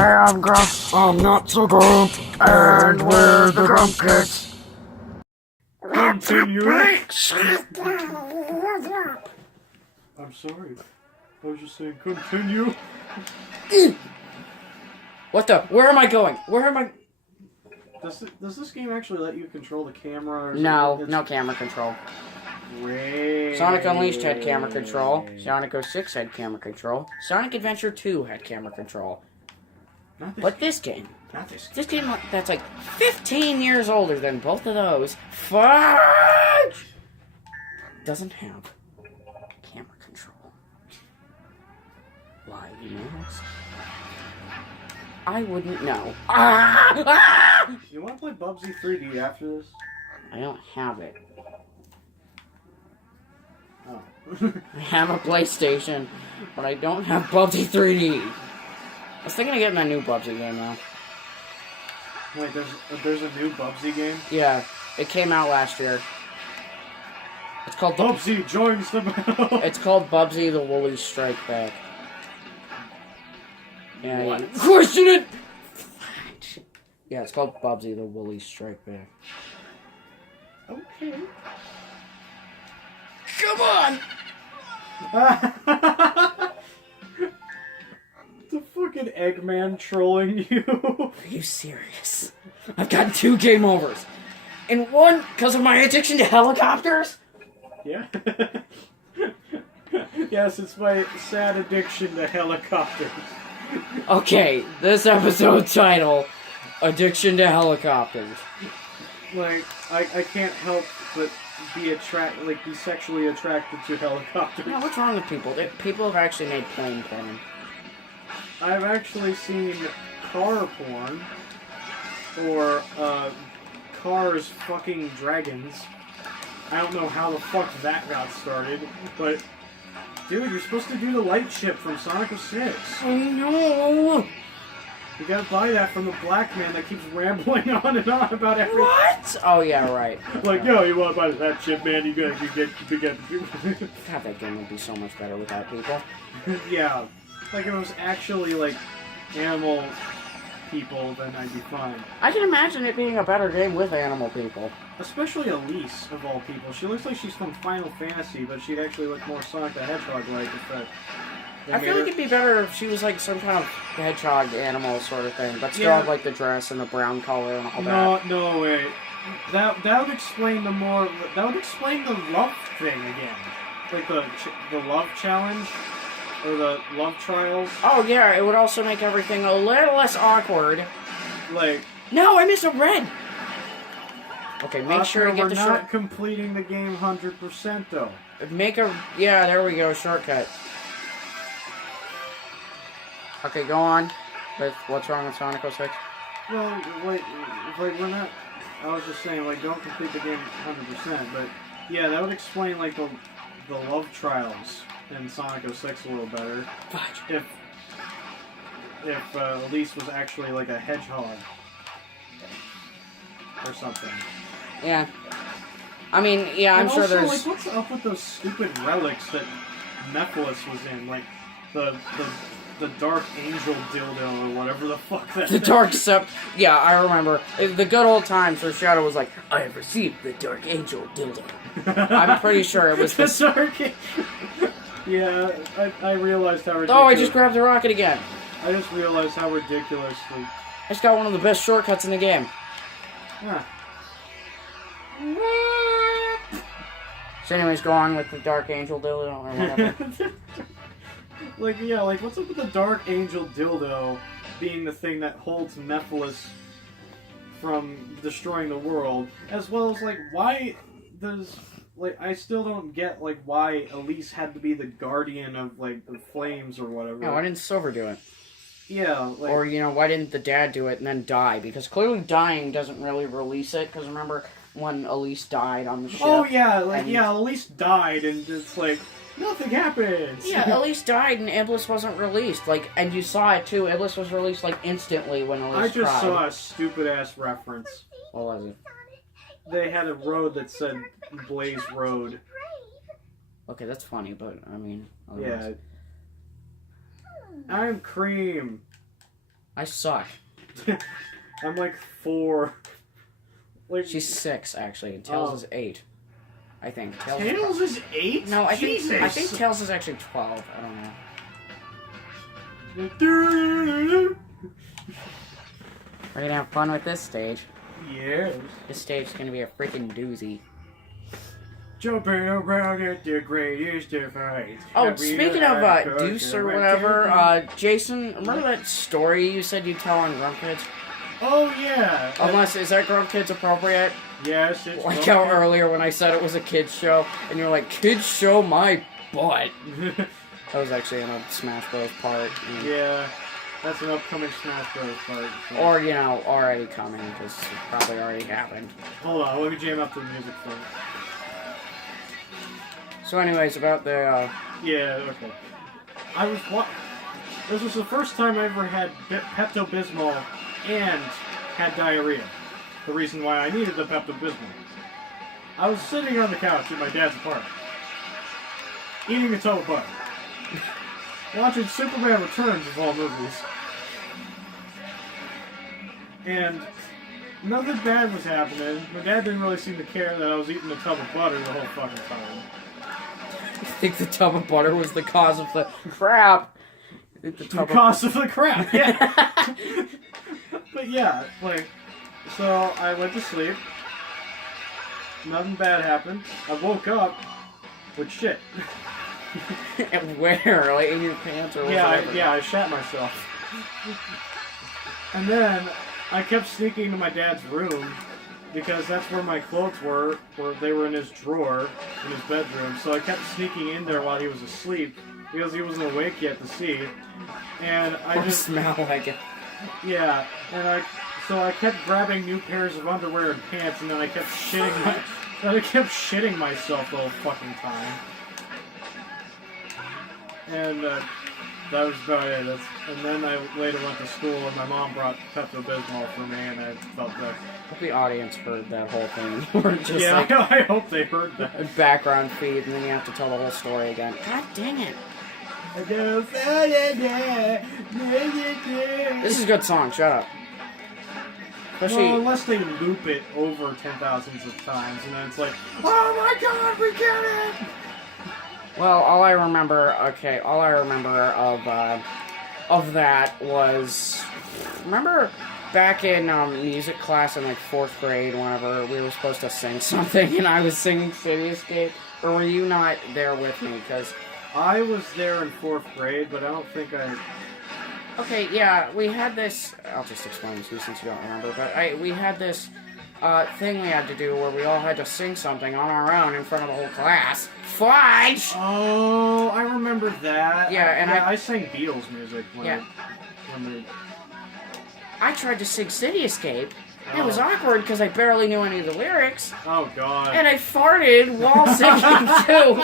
Hey, I'm Grump. I'm not so Grump. And we're the Grump Kids. Continue. I'm sorry. I was just saying continue. What the? Where am I going? Where am I? Does this game actually let you control the camera? Or No, no camera control. Great. Sonic Unleashed had camera control. Sonic 06 had camera control. Sonic Adventure 2 had camera control. Not this But game. this game, Not this game. this game that's like 15 years older than both of those, fudge, doesn't have camera control. Why, you know? I wouldn't know. You want to play Bubsy 3D after this? I don't have it. Oh. I have a PlayStation, but I don't have Bubsy 3D. I was thinking of getting a new Bubsy game though. Wait, there's a new Bubsy game? Yeah, it came out last year. It's called Bubsy joins the battle. It's called Bubsy the Woolly Strike Back. Yeah, What? yeah. Question it. Yeah, it's called Bubsy the Woolly Strike Back. Okay. Come on! The fucking Eggman trolling you. Are you serious? I've gotten 2 game overs. And one because of my addiction to helicopters? Yeah. Yes, it's my sad addiction to helicopters. Okay, this episode title, Addiction to Helicopters. Like, I can't help but be sexually attracted to helicopters. Yeah, what's wrong with people? People have actually made plane porn. I've actually seen car porn, or cars fucking dragons. I don't know how the fuck that got started, but dude, you're supposed to do the light ship from Sonic 06. Oh no! You gotta buy that from the black man that keeps rambling on and on about everything. What? Oh yeah, right. Like, yo, you wanna buy that chip, man? You get. God, that game would be so much better without people. Yeah, like if it was actually like animal people, then I'd be fine. I can imagine it being a better game with animal people. Especially Elise, of all people. She looks like she's from Final Fantasy, but she'd actually look more Sonic the Hedgehog-like if that... I feel like it'd be better if she was like some kind of hedgehog animal sort of thing, but still Yeah. have like the dress and the brown color and all that. No, wait. That would explain the more... That would explain the love thing again. Like the love challenge? Or the love trials? Oh yeah, it would also make everything a little less awkward. Like... No, I missed a red! Okay, make sure to get the we're short... not completing the game 100% though. Make a... Yeah, there we go, shortcut. Okay, go on with what's wrong with Sonic 06. Well, like we're not... I was just saying, like, don't complete the game 100%, but yeah, that would explain, like, the love trials in Sonic 06 a little better. Fudge. If Elise was actually, like, a hedgehog. Or something. Yeah. I mean, yeah, I'm and sure also, there's... like, what's up with those stupid relics that Nephilis was in? Like, the Dark Angel dildo or whatever the fuck that The Dark Yeah, I remember. The good old times where Shadow was like, I have received the Dark Angel dildo. I'm pretty sure it was the the... Dark Yeah, I realized how ridiculous... Oh, I just grabbed the rocket again. I just realized how ridiculously... I just got one of the best shortcuts in the game. Huh. So anyways, go on with the Dark Angel dildo or whatever. Like, yeah, like, what's up with the Dark Angel dildo being the thing that holds Nephilis from destroying the world? As well as, like, why does... Like, I still don't get, like, why Elise had to be the guardian of, like, the flames or whatever. Yeah, why didn't Silver do it? Yeah, like... Or, you know, why didn't the dad do it and then die? Because clearly dying doesn't really release it, because remember when Elise died on the ship? Oh, yeah, like, and... yeah, Elise died, and it's like, nothing happens! Yeah, Elise died and Iblis wasn't released. Like, and you saw it too, Iblis was released, like, instantly when Elise I just cried. saw a stupid-ass reference. What was it? They had a road that said Blaze Road. Okay, that's funny, but, I mean... Yeah. I'm Cream. I suck. I'm like 4. Like, She's 6, actually, and Tails is 8. I think. Tails is 8? No, I Jesus. think Tails is actually 12. I don't know. We're We're gonna have fun with this stage. Yes. This stage is gonna be a freaking doozy. Jumping around at the greatest fight. Oh, speaking of Deuce or whatever, Jason, remember that story you said you'd tell on Grump Kids? Oh, yeah. Unless, is that Grump Kids appropriate? Yes, it's Like how earlier when I said it was a kids show, and you're like, kids show my butt. That was actually in a Smash Bros. Part. Yeah, that's an upcoming Smash Bros. Part. So. Or, you know, already coming, because it probably already happened. Hold on, let me jam up the music first. So anyways, about the, Yeah, okay. This was the first time I ever had Pepto-Bismol and had diarrhea. The reason why I needed the Pepto-Bismol. I was sitting on the couch in my dad's apartment, eating a tub of butter, watching Superman Returns of all movies, and nothing bad was happening. My dad didn't really seem to care that I was eating a tub of butter the whole fucking time. I think the tub of butter was the cause of the crap. The cause of the crap, yeah. But yeah, like, so I went to sleep. Nothing bad happened. I woke up with shit. And where? Like in your pants or whatever? Yeah, I shat myself. And then I kept sneaking into my dad's room because that's where my clothes were they were in his drawer in his bedroom. So I kept sneaking in there while he was asleep because he wasn't awake yet to see. And I just smell like it. Yeah, and I kept grabbing new pairs of underwear and pants, and then I kept shitting myself the whole fucking time. And that was about it. And then I later went to school, and my mom brought Pepto-Bismol for me, and I felt good. I hope the audience heard that whole thing. We're just yeah, like I hope they heard that. a background feed, and then you have to tell the whole story again. God dang it. This is a good song, shut up. Especially, well, unless they loop it over 10,000s of times, and then it's like, oh my god, we get it! well, all I remember of that was, remember back in music class in like 4th grade, whenever we were supposed to sing something, and I was singing City Escape, or were you not there with me? Because I was there in 4th grade, but I don't think I... Okay, yeah, we had this... I'll just explain to you since you don't remember, but we had this thing we had to do where we all had to sing something on our own in front of the whole class. Fudge! Oh, I remember that. Yeah, and I sang Beatles music when I tried to sing City Escape. It was awkward because I barely knew any of the lyrics. Oh, God. And I farted while singing, too.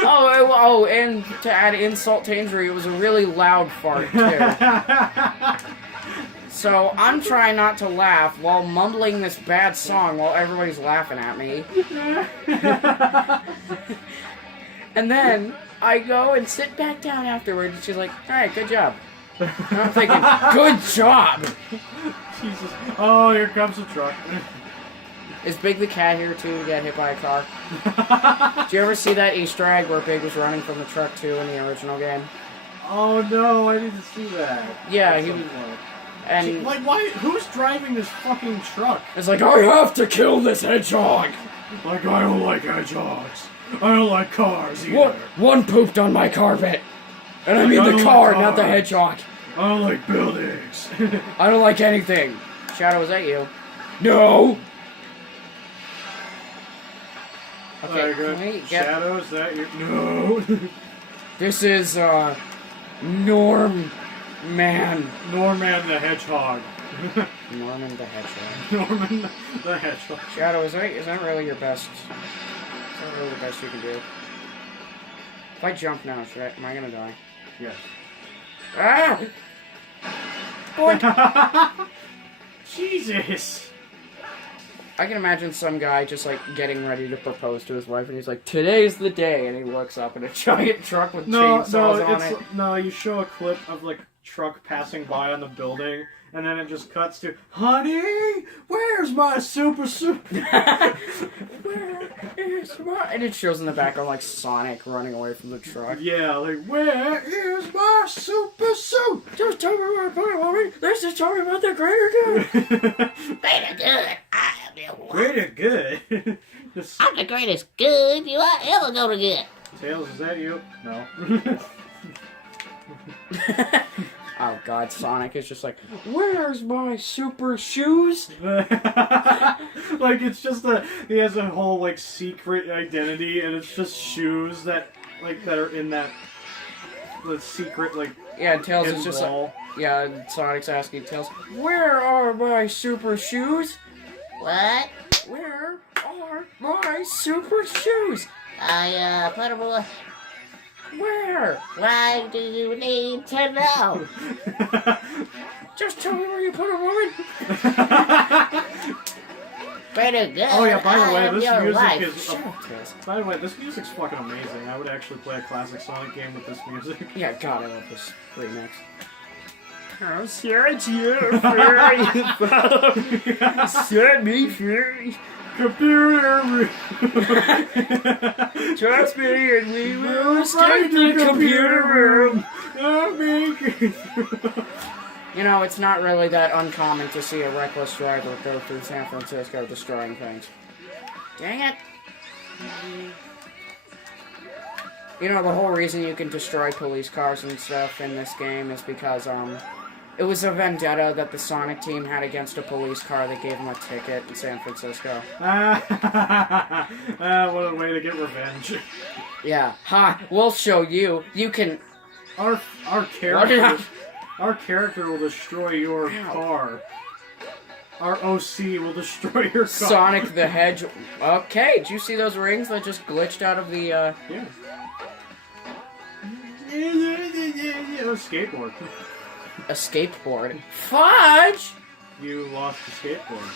Oh, and to add insult to injury, it was a really loud fart, too. So I'm trying not to laugh while mumbling this bad song while everybody's laughing at me. And then I go and sit back down afterwards, and she's like, alright, good job. And I'm thinking, good job! Jesus. Oh, here comes the truck. Is Big the cat here too to get hit by a car? Did you ever see that Easter egg where Big was running from the truck too in the original game? Oh no, I didn't see that. Yeah, he was. And like, why? Who's driving this fucking truck? It's like, I have to kill this hedgehog. Like, I don't like hedgehogs. I don't like cars either. One pooped on my carpet, and I mean the car, not the hedgehog. I don't like buildings. I don't like anything. Shadow, is that you? No. Okay, can we get... Shadow, is that you? No. This is, Norman the Hedgehog. Norman the Hedgehog. Norman the Hedgehog. Shadow, is that really your best? Is that really the best you can do? If I jump now, am I gonna die? Yes. Ah! Boy. Jesus. I can imagine some guy just, like, getting ready to propose to his wife, and he's like, today's the day, and he looks up at a giant truck with chainsaws on it. No, you show a clip of, like, truck passing by on the building, and then it just cuts to, honey, where's my super suit? Where is my... And it shows in the background, like, Sonic running away from the truck. Yeah, like, where is my super suit? Just tell me where I put it, mommy. Let's just talk about the greater good. Greater good. I am the one. Greater good. Just, I'm the greatest good you are ever gonna get. Tails, is that you? No. Oh god, Sonic is just like, where's my super shoes? Like, it's just he has a whole, like, secret identity, and it's just shoes that are in that, the secret, like, yeah, and Tails is just wall. like, yeah, and Sonic's asking Tails, where are my super shoes? What? Where are my super shoes? I put them away. Where? Why do you need to know? Just tell me where you put them, woman. Greater good. Oh yeah, by the I way, am this your music wife. is. By the way, this music's fucking amazing. I would actually play a classic Sonic game with this music. Yeah, god, I love this remix. I'm sorry to you, fairy. Set me free. Computer. Trust me and we will escape the computer room. You know, it's not really that uncommon to see a reckless driver go through San Francisco destroying things. Dang it! You know, the whole reason you can destroy police cars and stuff in this game is because, it was a vendetta that the Sonic team had against a police car that gave them a ticket in San Francisco. What a way to get revenge. Yeah. Ha! We'll show you. You can... Our character will destroy your car. Our OC will destroy your car. Sonic the Hedgehog. Okay, did you see those rings that just glitched out of the, Yeah. A skateboard. a skateboard? Fudge! You lost the skateboard.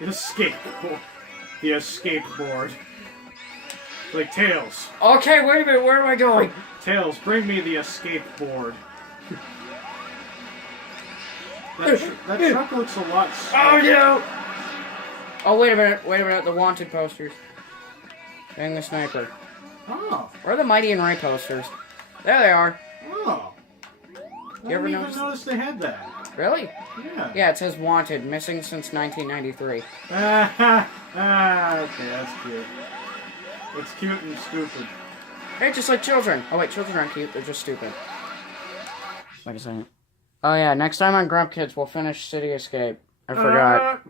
The skateboard. The escape-board. Like Tails. Okay, wait a minute, where am I going? Tails, bring me the escape board. that truck looks a lot. Oh no! Oh, wait a minute, the wanted posters. And the sniper. Oh. Where are the Mighty and Ray posters? There they are. Oh. You ever I didn't notice? even notice they had that. Really? Yeah. Yeah, it says wanted, missing since 1993. Okay, that's cute. It's cute and stupid. Hey, just like children. Oh wait, children aren't cute, they're just stupid. Wait a second. Oh yeah, next time on Grump Kids, we'll finish City Escape. I forgot.